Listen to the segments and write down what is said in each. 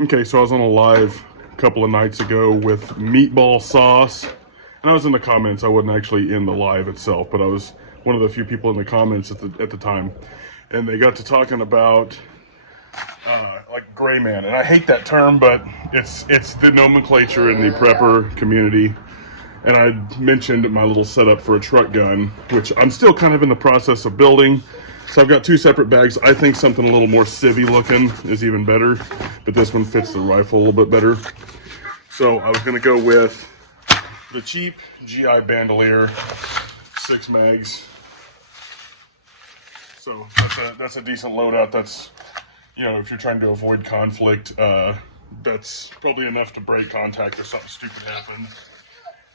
Okay, so I was on a live a couple of nights ago with meatball sauce, and I was in the comments. I wasn't actually in the live itself, but I was one of the few people in the comments at the time, and they got to talking about like gray man, and I hate that term, but it's the nomenclature in the prepper community. And I mentioned my little setup for a truck gun, which I'm still kind of in the process of building. So I've got two separate bags. I think something a little more civvy looking is even better, but this one fits the rifle a little bit better. So I was gonna go with the cheap GI bandolier, 6 mags. So that's a decent loadout. That's, you know, if you're trying to avoid conflict, that's probably enough to break contact if something stupid happens.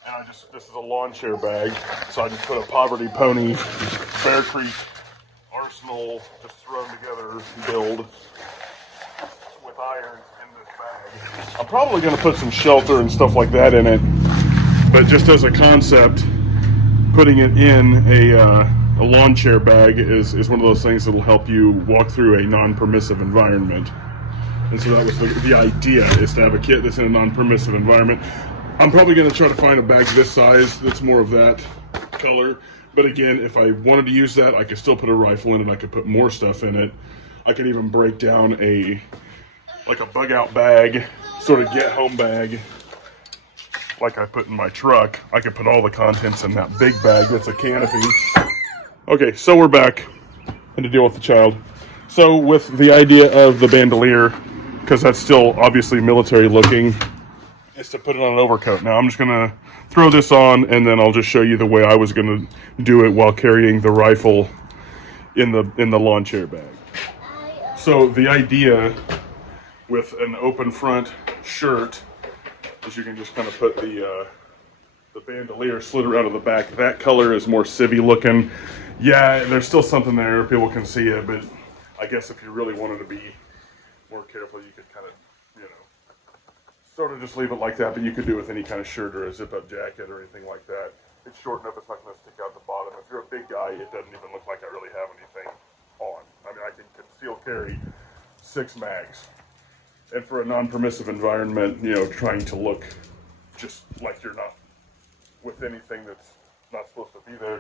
And this is a lawn chair bag, so I just put a Poverty Pony Bear Creek Arsenal just thrown together build with irons in this bag. I'm probably going to put some shelter and stuff like that in it, but just as a concept, putting it in a lawn chair bag is one of those things that will help you walk through a non-permissive environment. And so that was the idea, is to have a kit that's in a non-permissive environment. I'm probably going to try to find a bag this size that's more of that color. But again, if I wanted to use that, I could still put a rifle in it. I could put more stuff in it. I could even break down like a bug out bag, sort of get home bag, like I put in my truck. I could put all the contents in that big bag that's a canopy. Okay, so we're back. Had to deal with the child. So with the idea of the bandolier, because that's still obviously military looking, is to put it on an overcoat. Now I'm just gonna throw this on, and then I'll just show you the way I was gonna do it while carrying the rifle in the lawn chair bag. So the idea with an open front shirt is you can just kind of put the bandolier slit around to the back. That color is more civvy looking. Yeah, there's still something there, people can see it, but I guess if you really wanted to be more careful, you could kind of, you know, sort of just leave it like that, but you could do it with any kind of shirt or a zip-up jacket or anything like that. It's short enough, it's not going to stick out the bottom. If you're a big guy, it doesn't even look like I really have anything on. I mean, I can conceal carry 6 mags. And for a non-permissive environment, you know, trying to look just like you're not with anything that's not supposed to be there.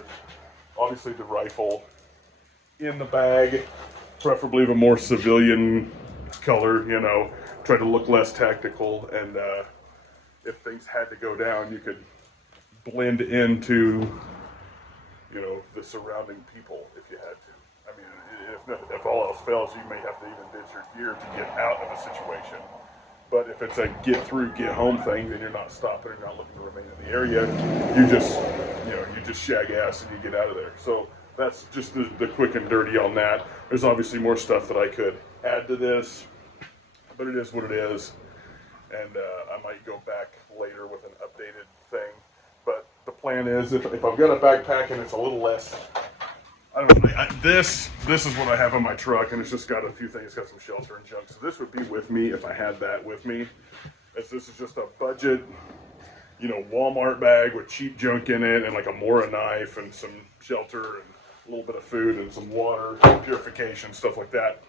Obviously the rifle in the bag, preferably of a more civilian color, you know, try to look less tactical, and if things had to go down, you could blend into, you know, the surrounding people if you had to. I mean, if all else fails, you may have to even ditch your gear to get out of a situation. But if it's a get through, get home thing, then you're not stopping, you're not looking to remain in the area. You just, you know, you just shag ass and you get out of there. So that's just the quick and dirty on that. There's obviously more stuff that I could add to this, but it is what it is. And I might go back later with an updated thing. But the plan is, if I've got a backpack and it's a little less, I don't know, this is what I have on my truck, and it's just got a few things, it's got some shelter and junk. So this would be with me if I had that with me. As this is just a budget, you know, Walmart bag with cheap junk in it, and like a Mora knife and some shelter and a little bit of food and some water, purification, stuff like that.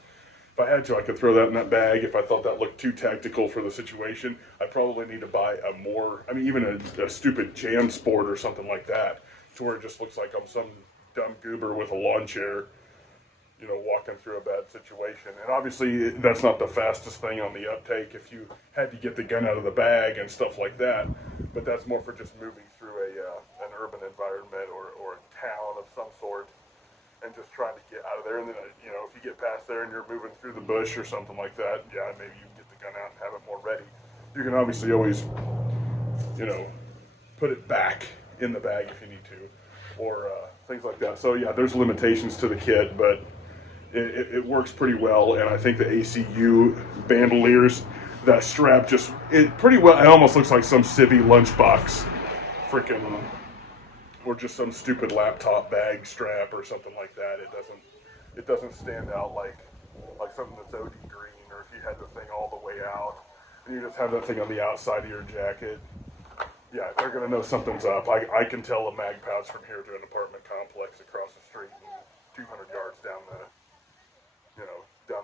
If I had to, I could throw that in that bag. If I thought that looked too tactical for the situation, I'd probably need to buy a more, I mean, even a stupid Jam Sport or something like that, to where it just looks like I'm some dumb goober with a lawn chair, you know, walking through a bad situation. And obviously, that's not the fastest thing on the uptake if you had to get the gun out of the bag and stuff like that. But that's more for just moving through an urban environment or a town of some sort, and just trying to get out of there. And then, you know, if you get past there and you're moving through the bush or something like that, yeah, maybe you can get the gun out and have it more ready. You can obviously always, you know, put it back in the bag if you need to, or things like that. So yeah, there's limitations to the kit, but it works pretty well. And I think the ACU bandoliers, that strap just, it pretty well, it almost looks like some civvy lunchbox freaking, or just some stupid laptop bag strap or something like that. It doesn't stand out like something that's OD green, or if you had the thing all the way out and you just have that thing on the outside of your jacket. Yeah, they're gonna know something's up. I can tell a mag pouch from here to an apartment complex across the street and 200 yards down the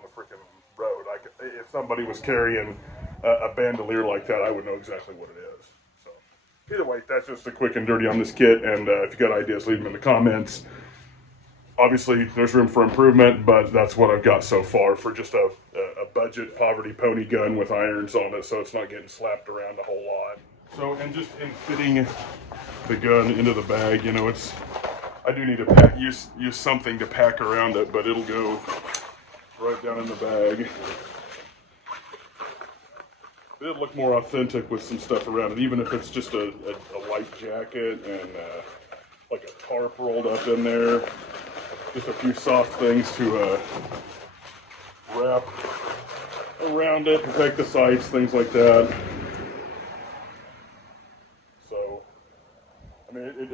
freaking road. If somebody was carrying a bandolier like that, I would know exactly what it is. So either way, that's just the quick and dirty on this kit. And if you got ideas, leave them in the comments. Obviously, there's room for improvement, but that's what I've got so far for just a budget poverty pony gun with irons on it, so it's not getting slapped around a whole lot. So, and just in fitting the gun into the bag, you know, I do need to use something to pack around it, but it'll go right down in the bag. It'll look more authentic with some stuff around it, even if it's just a light jacket and like a tarp rolled up in there. Just a few soft things to wrap around it, protect the sights, things like that. So, I mean, it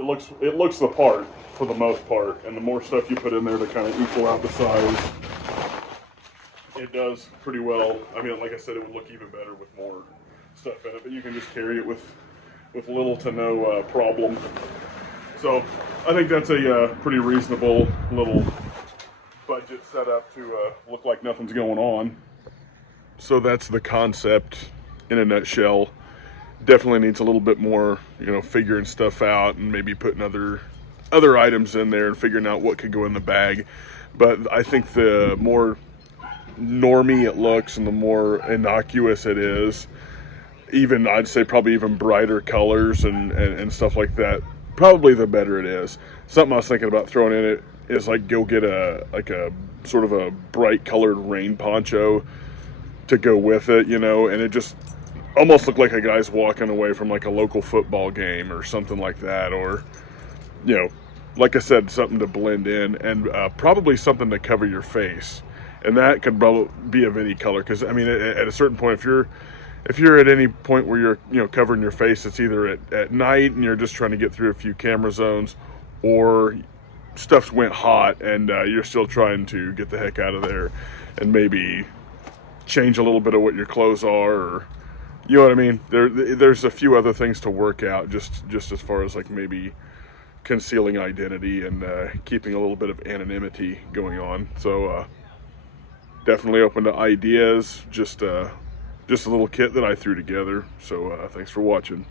looks the part for the most part, and the more stuff you put in there to kind of equal out the size, it does pretty well. I mean, like I said, it would look even better with more stuff in it, but you can just carry it with little to no problem. So I think that's a pretty reasonable little budget setup to look like nothing's going on. So that's the concept in a nutshell. Definitely needs a little bit more, you know, figuring stuff out and maybe putting other items in there and figuring out what could go in the bag. But I think the more normie it looks and the more innocuous it is, even I'd say probably even brighter colors and stuff like that, probably the better it is. Something I was thinking about throwing in it is like go get a sort of a bright colored rain poncho to go with it, you know, and it just almost looked like a guy's walking away from like a local football game or something like that, or, you know, like I said, something to blend in, and probably something to cover your face, and that could probably be of any color, because I mean at a certain point, if you're at any point where you're, you know, covering your face, it's either at night and you're just trying to get through a few camera zones, or stuff's went hot and you're still trying to get the heck out of there and maybe change a little bit of what your clothes are, or, you know what I mean? There's a few other things to work out, just as far as like maybe concealing identity and keeping a little bit of anonymity going on. So definitely open to ideas. Just a little kit that I threw together. So thanks for watching.